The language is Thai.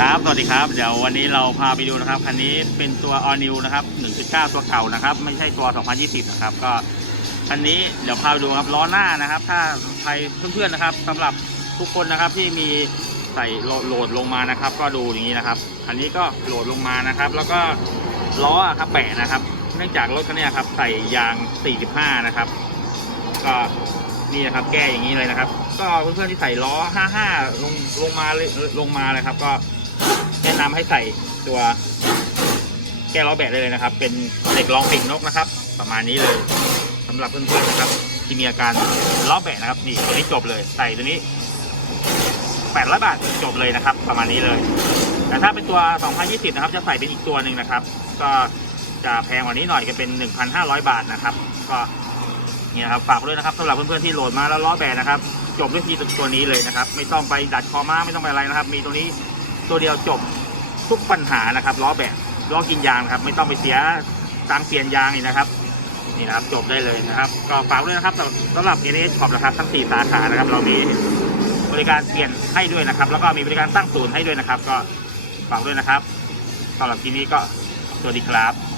ครับสวัสดีครับเดี๋ยววันนี้เราพาไปดูนะครับคันนี้เป็นตัว All New นะครับ 1.9 ตัวเก่านะครับ ไม่ใช่ตัว 2020 นะครับ ก็คันนี้เดี๋ยวพาไปดูครับล้อหน้านะครับ ถ้าใครเพื่อนๆนะครับสำหรับทุกคนนะครับที่มีใส่โหลดลงมานะครับ ก็ดูอย่างนี้นะครับ อันนี้ก็โหลดลงมานะครับ แล้วก็ล้ออะครับแปะนะครับ เนื่องจากรถคันนี้ครับ ใส่ยาง 45 นะครับ ก็นี่นะครับแก้อย่างนี้เลยนะครับ ก็เพื่อนๆที่ใส่ล้อ 55 ลงลงมาลงมาเลยครับ ก็ แนะนำให้ใส่ตัวแก้ล้อแบะได้เลยนะครับ เป็นเหล็กรองปีกนกนะครับ ประมาณนี้เลยสำหรับเพื่อนๆนะครับ ที่มีอาการล้อแบะนะครับนี่ตัวนี้จบเลยใส่ตัวนี้800บาทจบเลยนะครับ ประมาณนี้เลย แต่ถ้าเป็นตัว 2020 นะครับ จะใส่เป็นอีกตัวหนึ่งนะครับ ก็จะแพงกว่านี้หน่อยก็เป็น 1,500 บาทนะครับ ก็เนี่ยครับฝากด้วยนะครับสำหรับเพื่อนๆที่โหลดมาแล้วล้อแบนนะครับ จบด้วยทีตัวนี้เลยนะครับ ไม่ต้องไปดัดคอมาไม่ต้องไปอะไรนะครับ มีตัวนี้ ตัวเดียวจบทุกปัญหานะครับล้อแบนล้อกินยางครับ ไม่ต้องไปเสียตังเปลี่ยนยางอีกนะครับ นี่นะครับจบได้เลยนะครับ ก็ฝากด้วยนะครับสำหรับ n s ขอบนะครับทั้ง4สาขานะครับ เรามีบริการเปลี่ยนให้ด้วยนะครับ แล้วก็มีบริการตั้งศูนย์ให้ด้วยนะครับ ก็ฝากด้วยนะครับสำหรับทีนี้ก็สวัสดีครับ